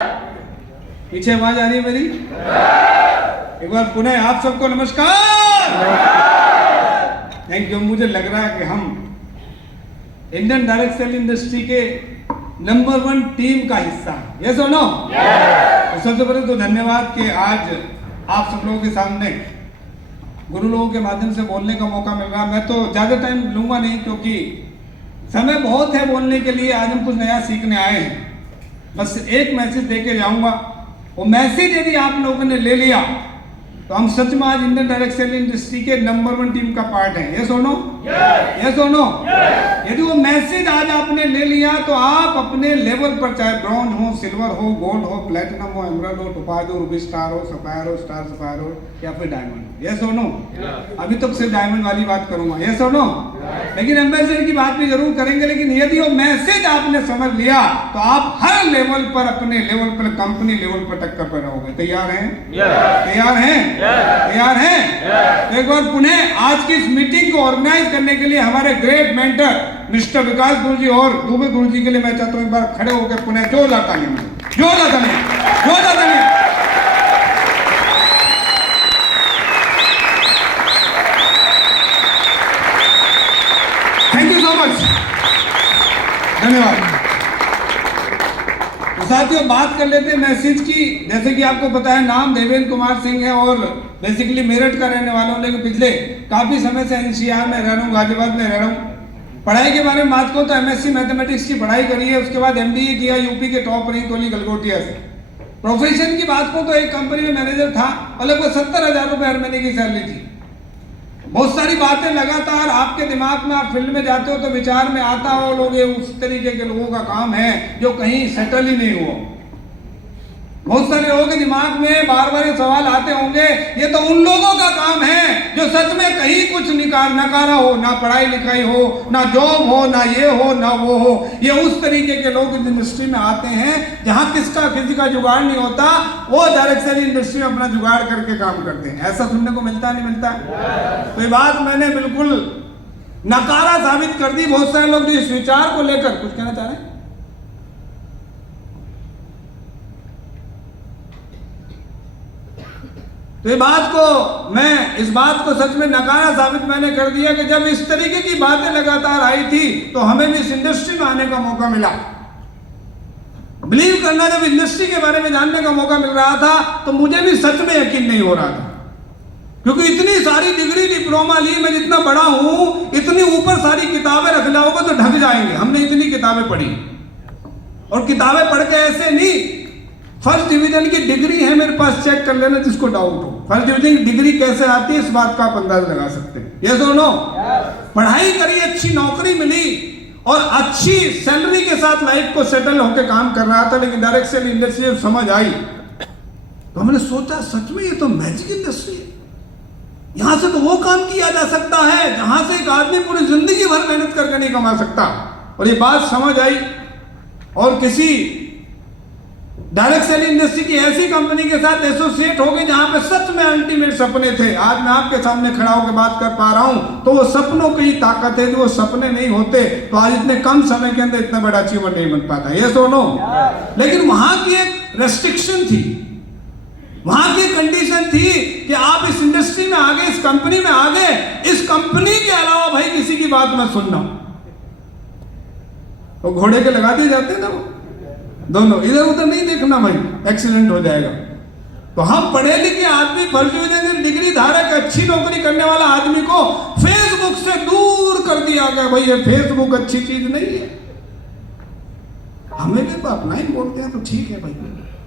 पीछे आवाज आ रही है मेरी? एक बार पुनः आप सबको नमस्कार। Thank you. मुझे लग रहा है कि हम इंडियन डायरेक्ट सेल इंडस्ट्री के नंबर 1 टीम का हिस्सा है। यस और नो? तो सबसे पहले तो धन्यवाद कि आज आप सब लोगों के सामने गुरु लोगों के माध्यम से बोलने का मौका मिल रहा। मैं तो ज्यादा टाइम लूंगा नहीं क्योंकि समय बहुत है बोलने के लिए। आज हम कुछ नया सीखने आए हैं। बस एक मैसेज देके जाऊंगा। वो मैसेज यदि आप लोगों ने ले लिया तो हम सच में आज इंडियन डायरेक्ट सेल इंडस्ट्री के नंबर 1 टीम का पार्ट है। यस और नो? यस और नो? यदि वो मैसेज आज आपने ले लिया तो आप अपने लेवल पर, चाहे ब्रॉन्ज हो, सिल्वर हो, गोल्ड हो, प्लेटिनम हो, एमराल्ड हो, टोपाज हो, रूबी स्टार हो, सफायर हो, स्टार सफायर हो या फिर डायमंड हो। यस और नो? अभी तक सिर्फ डायमंड वाली बात करूंगा। यस और नो? लेकिन एम्बेसडर की बात भी जरूर करेंगे। लेकिन यदि वो मैसेज आपने समझ लिया तो आप हर लेवल पर, अपने लेवल पर, कंपनी लेवल पर टक्कर पर रहोगे। तैयार हैं? तैयार हैं? तैयार हैं? तो एक बार पुनः आज की इस मीटिंग को ऑर्गेनाइज करने के लिए हमारे ग्रेट मेंटर मिस्टर विकास गुरु जी और दुबे गुरु जी के लिए मैं चाहता हूं एक बार खड़े होकर पुनः जोरदार तालियां, जोरदार तालियां, जोरदार तालियां। थैंक यू सो मच, धन्यवाद। तो साथियों बात कर लेते हैं मैसेज की। जैसे कि आपको पता है नाम देवेंद्र कुमार सिंह है और बेसिकली मेरठ का रहने वाला हूं, लेकिन पिछले काफी समय से एनसीआर में रह रहा हूँ, गाजियाबाद में रह रहा हूँ। पढ़ाई के बारे में बात करूं तो एमएससी मैथमेटिक्स की पढ़ाई करी है। उसके बाद एमबीए किया यूपी के टॉप रैंक वाली गलगोटिया से। प्रोफेशन की बात करूं तो एक कंपनी में मैनेजर था और लगभग 70,000 रुपए हर महीने की सैलरी थी। बहुत सारी बातें लगातार आपके दिमाग में, आप फील्ड में जाते हो तो विचार में आता हो लोग ये उस तरीके के लोगों का काम है जो कहीं सेटल ही नहीं हुआ। बहुत सारे लोगों के दिमाग में बार बार ये सवाल आते होंगे, ये तो उन लोगों का काम है जो सच में कहीं कुछ नकारा हो, ना पढ़ाई लिखाई हो, ना जॉब हो, ना ये हो, ना वो हो। ये उस तरीके के लोग इस इंडस्ट्री में आते हैं जहां किसी का जुगाड़ नहीं होता, वो डायरेक्ट सेल इंडस्ट्री में अपना जुगाड़ करके काम करते हैं। ऐसा सुनने को मिलता नहीं मिलता? तो ये बात मैंने बिल्कुल नकारा साबित कर दी। बहुत सारे लोग जो इस विचार को लेकर कुछ कहना चाह रहे हैं। तो इस बात को सच में नकारा साबित मैंने कर दिया कि जब इस तरीके की बातें लगातार आई थी तो हमें भी इस इंडस्ट्री में आने का मौका मिला। बिलीव करना, जब इंडस्ट्री के बारे में जानने का मौका मिल रहा था तो मुझे भी सच में यकीन नहीं हो रहा था, क्योंकि इतनी सारी डिग्री डिप्लोमा ली, मैं जितना बड़ा हूं इतनी ऊपर सारी किताबें रख लाओगे तो ढक जाएंगे। हमने इतनी किताबें पढ़ी और किताबें पढ़ के ऐसे नहीं, फर्स्ट डिवीजन की डिग्री है मेरे पास, चेक कर लेना जिसको डाउट हो। फर्स्ट डिवीजन की डिग्री कैसे आती है इस बात का आप अंदाजा लगा सकते हैं। यस और नो? पढ़ाई करी, अच्छी नौकरी मिली और अच्छी सैलरी के साथ लाइफ को सेटल होकर काम कर रहा था। लेकिन डायरेक्ट सेल इंडस्ट्री जब समझ आई तो हमने सोचा सच में ये तो मैजिक इंडस्ट्री है। यहां से तो वो काम किया जा सकता है जहां से एक आदमी पूरी जिंदगी भर मेहनत करके नहीं कमा सकता। और ये बात समझ आई और किसी डायरेक्ट सेल इंडस्ट्री की ऐसी कंपनी के साथ एसोसिएट हो गए जहां पे सच में अल्टीमेट सपने थे। आज मैं आपके सामने खड़ा होकर बात कर पा रहा हूं तो वो सपनों की ही ताकत है। जो वो सपने नहीं होते तो आज इतने कम समय के अंदर इतना बड़ा अचीवमेंट नहीं बन पाता। ये सुनो, लेकिन वहां की एक रेस्ट्रिक्शन थी, वहां की कंडीशन थी कि आप इस इंडस्ट्री में आगे, इस कंपनी में आगे, इस कंपनी के अलावा भाई किसी की बात मत सुनना। वो घोड़े के लगा दिए जाते हैं ना, वो दोनों इधर उधर नहीं देखना भाई, एक्सीडेंट हो जाएगा। तो हम पढ़े लिखे आदमी, फर्स्ट डिवीजन डिग्री धारक, अच्छी नौकरी करने वाला आदमी को फेसबुक से दूर कर दिया गया। भाई ये फेसबुक अच्छी चीज नहीं है। हमें भी अपलाइन बोलते हैं तो ठीक है भाई,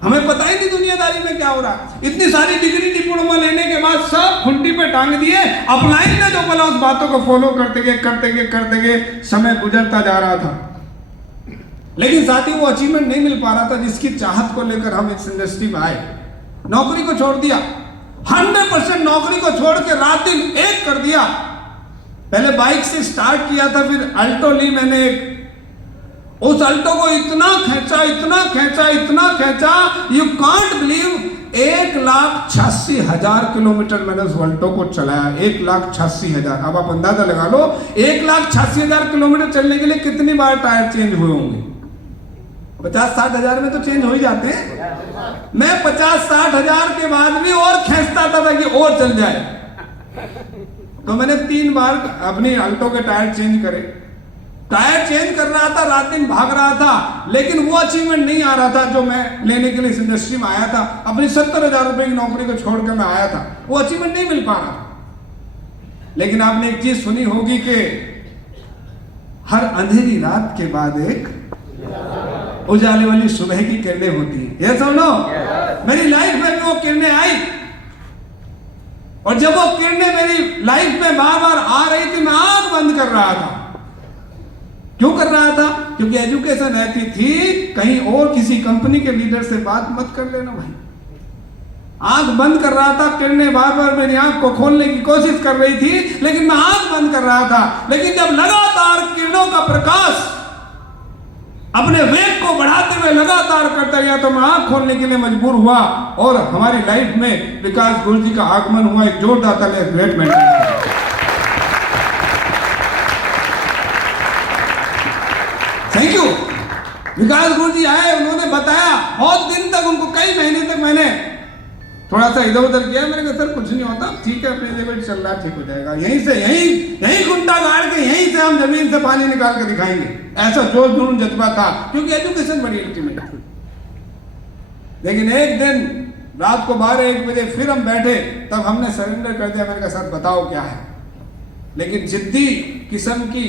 हमें पता ही नहीं दुनियादारी में क्या हो रहा है। इतनी सारी डिग्री डिप्लोमा लेने के बाद सब खुंटी पे टांग दिए। अपलाइन ने जो बोला उस बातों को फॉलो करते गए समय गुजरता जा रहा था। लेकिन साथ ही वो अचीवमेंट नहीं मिल पा रहा था जिसकी चाहत को लेकर हम इस इंडस्ट्री में आए। नौकरी को छोड़ दिया, 100% नौकरी को छोड़ के रात दिन एक कर दिया। पहले बाइक से स्टार्ट किया था, फिर अल्टो ली मैंने एक। उस अल्टो को इतना खींचा, यू कांट बिलीव, 1,86,000 किलोमीटर मैंने उस अल्टो को चलाया। 1,86,000। अब आप अंदाजा लगा लो 1,86,000 किलोमीटर चलने के लिए कितनी बार टायर चेंज हुए होंगे। 50-60 हजार में तो चेंज हो ही जाते हैं। मैं 50-60 हजार के बाद भी और खींचता था कि और चल जाए। तो मैंने 3 बार अपनी अल्टो के टायर चेंज करे। टायर चेंज कर रहा था, रात दिन भाग रहा था, लेकिन वो अचीवमेंट नहीं आ रहा था जो मैं लेने के लिए इस इंडस्ट्री में आया था। अपनी 70,000 रुपए की नौकरी को छोड़कर मैं आया था, वो अचीवमेंट नहीं मिल पा रहा था। लेकिन आपने एक चीज सुनी होगी कि हर अंधेरी रात के बाद एक उजाले वाली सुबह की किरणें होती है। ये सुनो, मेरी लाइफ में भी वो किरणें आई, और जब वो किरणें मेरी लाइफ में बार बार आ रही थी, मैं आंख बंद कर रहा था। क्यों कर रहा था? क्योंकि एजुकेशन ऐसी थी, कहीं और किसी कंपनी के लीडर से बात मत कर लेना भाई। आंख बंद कर रहा था, किरणें बार बार मेरी आंख को खोलने की कोशिश कर रही थी, लेकिन मैं आंख बंद कर रहा था। लेकिन जब लगातार किरणों का प्रकाश अपने वेग को बढ़ाते हुए लगातार करता गया, तो मैं आंख खोलने के लिए मजबूर हुआ, और हमारी लाइफ में विकास गुरु जी का आगमन हुआ। एक जोरदार ताली great mentor. Thank you. Vikas Guru ji आए, उन्होंने बताया, बहुत दिन तक उनको, कई महीने तक मैंने थोड़ा सा इधर उधर किया। मैंने कहा सर कुछ नहीं होता, ठीक है, अपने लेवल चल रहा, ठीक हो जाएगा। यहीं से यहीं गुंडा गाड़ के यहीं से हम जमीन से पानी निकाल के दिखाएंगे, ऐसा जोश जुनून जज्बा था, क्योंकि एजुकेशन बड़ी अल्टीमेट थी। लेकिन एक दिन रात को 12-1 बजे फिर हम बैठे, तब हमने सरेंडर कर दिया। मैंने कहा सर बताओ क्या है। लेकिन जिद्दी किस्म की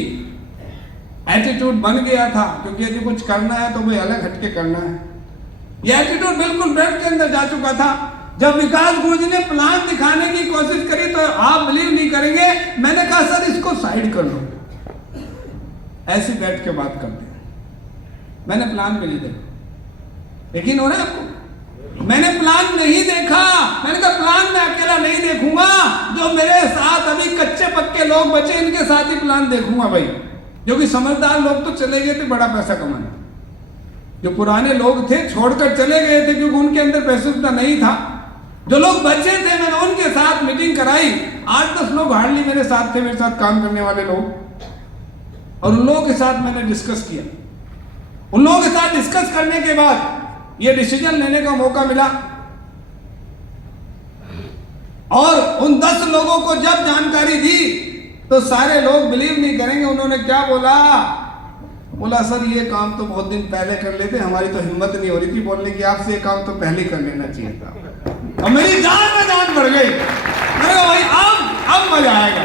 एटीट्यूड बन गया था, क्योंकि यदि कुछ करना है तो भाई अलग हटके करना है। यह एटीट्यूड बिल्कुल ब्लड के अंदर जा चुका था। जब विकास गुरु जी ने प्लान दिखाने की कोशिश करी, तो आप बिलीव नहीं करेंगे, मैंने कहा सर इसको साइड कर लो, ऐसे बैठ के बात करते हैं। मैंने प्लान भी नहीं देखा। यकीन हो रहा है आपको? मैंने प्लान नहीं देखा। मैंने कहा प्लान मैं अकेला नहीं देखूंगा, जो मेरे साथ अभी कच्चे पक्के लोग बचे, इनके साथ ही प्लान देखूंगा भाई। जो कि समझदार लोग तो चले गए थे बड़ा पैसा कमाने, जो पुराने लोग थे छोड़कर चले गए थे, क्योंकि उनके अंदर पैसा उतना नहीं था। जो लोग बचे थे, मैंने उनके साथ मीटिंग कराई। 8-10 लोग हार्डली मेरे साथ थे, मेरे साथ काम करने वाले लोग, और उन लोगों के साथ मैंने डिस्कस किया। उन लोगों के साथ डिस्कस करने के बाद ये डिसीजन लेने का मौका मिला, और उन 10 लोगों को जब जानकारी दी, तो सारे लोग बिलीव नहीं करेंगे, उन्होंने क्या बोला सर ये काम तो बहुत दिन पहले कर लेते, हमारी तो हिम्मत नहीं हो रही थी बोलने की, आपसे ये काम तो पहले कर लेना चाहिए था। और मेरी जान में जान बढ़ गई। मैंने कहा भाई अब मजा आएगा।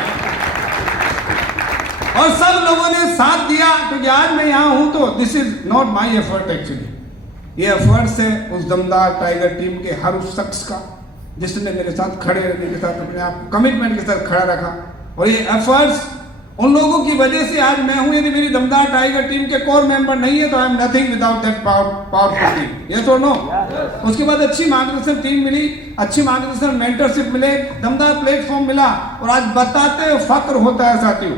और सब लोगों ने साथ दिया, क्योंकि आज मैं यहाँ हूं तो this is not my effort actually. ये एफर्ट्स है उस दमदार टाइगर टीम के हर उस शख्स का, जिसने मेरे साथ खड़े रहने के साथ अपने आप कमिटमेंट के साथ खड़ा रखा। और ये एफर्ट्स उन लोगों की वजह से आज मैं हूं। यदि मेरी दमदार टाइगर टीम के कोर मेंबर नहीं है, तो I am nothing without that powerful team. ये तो नो। उसके बाद अच्छी मार्गदर्शन टीम मिली, अच्छी मार्गदर्शन मेंटरशिप मिले, दमदार प्लेटफॉर्म मिला, और आज बताते फक्र होता है साथियों,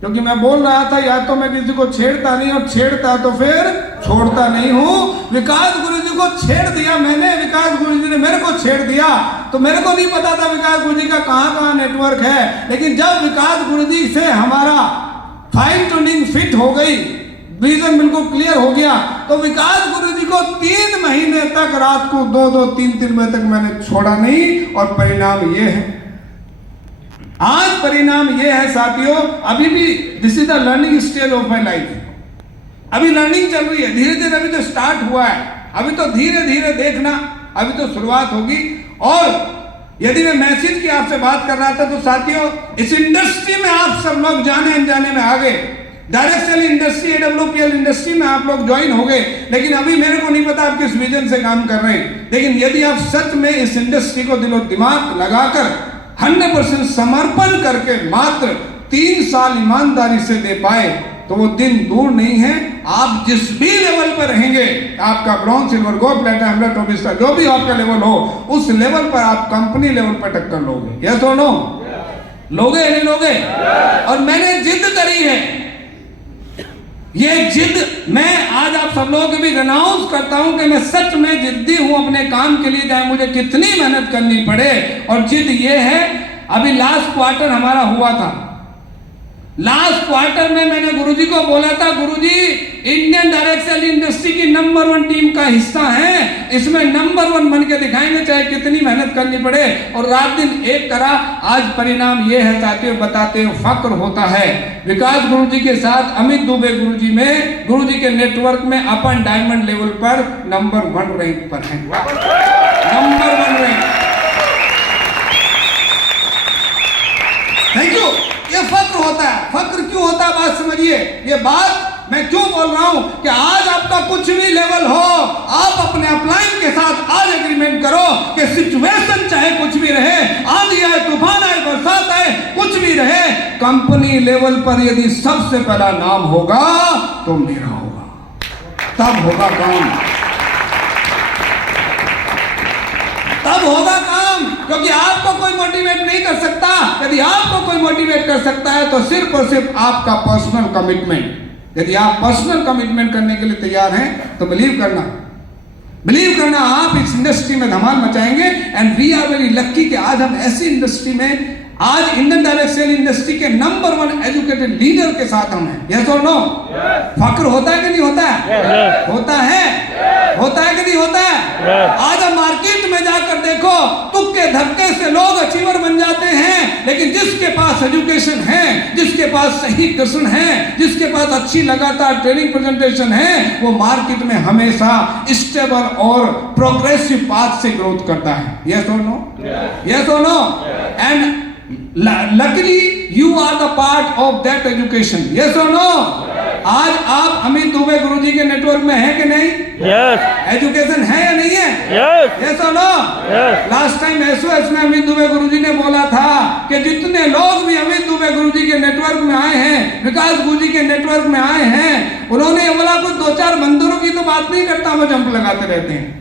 क्योंकि मैं बोल रहा था या तो मैं किसी को छेड़ता नहीं, और छेड़ता तो फिर छोड़ता नहीं हूं। विकास गुरु जी को छेड़ दिया मैंने, विकास गुरु जी ने मेरे को छेड़ दिया। तो मेरे को नहीं पता था विकास गुरु जी का कहां नेटवर्क है, लेकिन जब विकास गुरु जी से हमारा फाइन ट्यूनिंग फिट हो गई, विजन बिल्कुल क्लियर हो गया, तो विकास गुरु जी को 3 महीने तक रात को 2-2, 3-3 बजे तक मैंने छोड़ा नहीं। और परिणाम ये है, आज परिणाम ये है साथियों, अभी भी this is the learning stage of my life. अभी लर्निंग चल रही है, धीरे धीरे अभी तो स्टार्ट हुआ है, अभी तो धीरे धीरे देखना, अभी तो शुरुआत होगी। और यदि मैं मैसेज की आपसे बात कर रहा था, तो साथियों इस इंडस्ट्री में आप सब लोग जाने अनजाने में आ गए। Direct sell industry, AWPL industry में आप लोग ज्वाइन हो गए, लेकिन अभी मेरे को नहीं पता आप किस विजन से काम कर रहे हैं। लेकिन यदि आप सच में इस इंडस्ट्री को दिलो दिमाग लगाकर 100% समर्पण करके मात्र 3 साल ईमानदारी से दे पाए, तो वो दिन दूर नहीं है। आप जिस भी लेवल पर रहेंगे, आपका bronze, silver, gold, platinum, emerald, top star, जो भी आपका लेवल हो, उस लेवल पर आप कंपनी लेवल पर टक्कर लोगे। यस और नो? लोगे या नहीं लोगे? और मैंने जिद करी है, ये जिद मैं आज आप सब लोगों के भी अनाउंस करता हूं कि मैं सच में जिद्दी हूं अपने काम के लिए, चाहे मुझे कितनी मेहनत करनी पड़े। और जिद ये है, अभी लास्ट क्वार्टर हमारा हुआ था, लास्ट क्वार्टर में मैंने गुरुजी को बोला था, गुरुजी इंडियन डायरेक्ट सेल इंडस्ट्री की नंबर 1 टीम का हिस्सा है, इसमें नंबर 1 बन के दिखाएंगे चाहे कितनी मेहनत करनी पड़े। और रात दिन एक करा, आज परिणाम ये है साथियों, बताते हुए फक्र होता है। विकास गुरुजी के साथ अमित दुबे गुरुजी में गुरुजी के नेटवर्क में अपन डायमंड लेवल पर नंबर 1 रैंक पर है, नंबर 1 रैंक। Thank you. ये फक्र होता है। फक्र क्यों होता है बात समझिए। ये बात मैं क्यों बोल रहा हूं कि आज आपका कुछ भी लेवल हो, आप अपने अपलाइन के साथ आज एग्रीमेंट करो कि सिचुएशन चाहे कुछ भी रहे, आंधी आए, तूफान आए, बरसात आए, कुछ भी रहे, कंपनी लेवल पर यदि सबसे पहला नाम होगा तो मेरा होगा, तब होगा काम, तब होगा काम। क्योंकि आपको कोई मोटिवेट नहीं कर सकता। यदि आपको कोई मोटिवेट कर सकता है तो सिर्फ और सिर्फ आपका पर्सनल कमिटमेंट। यदि आप पर्सनल कमिटमेंट करने के लिए तैयार हैं तो बिलीव करना आप इस इंडस्ट्री में धमाल मचाएंगे। And we are very lucky कि आज हम ऐसी इंडस्ट्री में, आज इंडियन डायरेक्ट सेल इंडस्ट्री के नंबर 1 एजुकेटेड लीडर के साथ हम हैं। यस और नो? फक्र होता है कि नहीं होता है? होता है कि नहीं होता है? आज हम मार्केट में जाकर देखो, तुक्के धक्के से लोग अचीवर बन जाते हैं, लेकिन जिसके पास एजुकेशन है, जिसके पास सही दर्शन है, जिसके पास अच्छी लगातार ट्रेनिंग प्रेजेंटेशन है, वो मार्केट में हमेशा स्टेबल और प्रोग्रेसिव पाथ से ग्रोथ करता है। यस और नो? यस और no? And luckily you are the part of that education. Yes or no? आज आप अमित दुबे गुरुजी के नेटवर्क में हैं कि नहीं? Yes. एजुकेशन है या नहीं है? Yes. Yes or no? Yes. Last time SOS में अमित दुबे गुरुजी ने बोला था कि जितने लोग भी अमित दुबे गुरुजी के नेटवर्क में आए हैं, विकास गुरुजी के नेटवर्क में आए हैं, उन्होंने बोला कुछ 2-4 बंदरों की तो बात नहीं करता, वो जंप लगाते रहते हैं,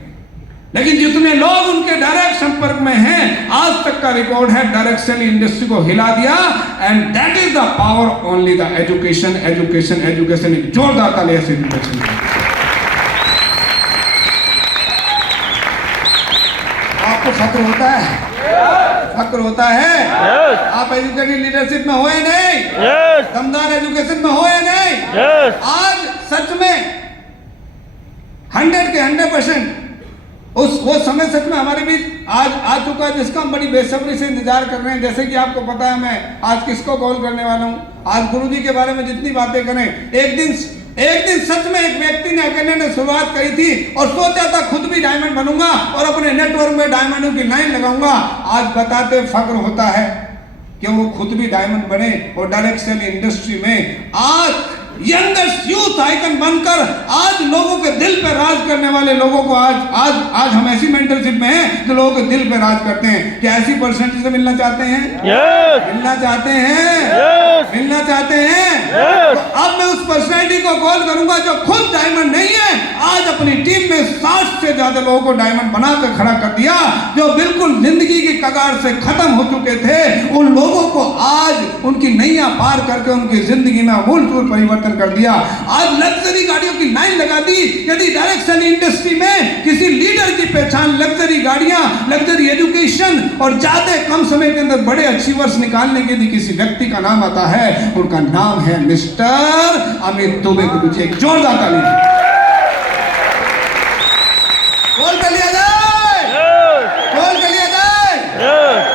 लेकिन जितने लोग उनके डायरेक्ट संपर्क में हैं, आज तक का रिकॉर्ड है, डायरेक्ट सेल इंडस्ट्री को हिला दिया। And that is the power only the education, education, education. एक जोरदार ताली ऐसे एजुकेशन। आपको फक्र होता है? फक्र होता है? Yes. आप एजुकेटेड लीडरशिप में हो या नहीं? Yes. दमदार एजुकेशन में हो या नहीं? Yes. आज सच में 100 के 100% वो समय सच में हमारे बीच आज आ चुका है, जिसका हम बड़ी बेसब्री से इंतजार कर रहे हैं। जैसे कि आपको पता है मैं आज किसको कॉल करने वाला हूँ, आज गुरुजी के बारे में जितनी बातें करें, एक दिन सच में एक व्यक्ति ने अकेले ने शुरुआत करी थी और सोचा था खुद भी डायमंड बनूंगा और अपने नेटवर्क में डायमंडों की लाइन लगाऊंगा। आज बताते फक्र होता है कि वो खुद भी डायमंड बने और डायरेक्ट सेल इंडस्ट्री में आज यंगेस्ट यूथ आइकन बनकर आज लोगों के दिल पे राज करने वाले लोगों को आज हम ऐसी मेंटरशिप में हैं जो लोगों के दिल पे राज करते हैं। क्या ऐसी परसेंटेज से मिलना चाहते हैं? Yes. मिलना चाहते हैं? Yes. मिलना चाहते हैं? Yes. तो अब मैं उस पर्सनैलिटी को कॉल करूंगा जो खुद डायमंड नहीं है, आज अपनी टीम में 60 से ज्यादा लोगों को डायमंड बनाकर खड़ा कर दिया, जो बिल्कुल जिंदगी की कगार से खत्म हो चुके थे। उन लोगों को आज उनकी नैया पार करके उनकी जिंदगी में अमूलचूल परिवर्तन कर दिया। आज लग्जरी गाड़ियों की लाइन लगा दी। यदि डायरेक्ट सेल इंडस्ट्री में किसी लीडर की पहचान लग्जरी गाड़ियां, लग्जरी एजुकेशन और ज्यादा कम समय के अंदर बड़े अचीवर्स निकालने के लिए किसी व्यक्ति का नाम आता है, उनका नाम है मिस्टर अमित दुबे गुरुजी। एक जोरदार ताली कॉल कर लिया जाए, कॉल कर लिया जाए।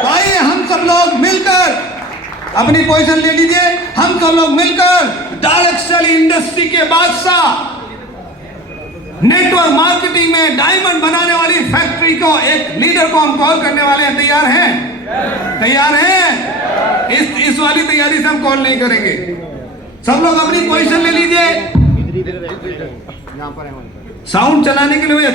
भाई हम सब लोग मिलकर अपनी पोजीशन ले लीजिए। हम सब लोग मिलकर डायरेक्ट सेल इंडस्ट्री के बादशाह, नेटवर्क मार्केटिंग में डायमंड बनाने वाली फैक्ट्री को, एक लीडर को हम कॉल करने वाले हैं। तैयार हैं? तैयार हैं? इस वाली तैयारी से हम कॉल नहीं करेंगे। सब लोग अपनी पोजीशन ले लीजिए। साउंड चलाने के लिए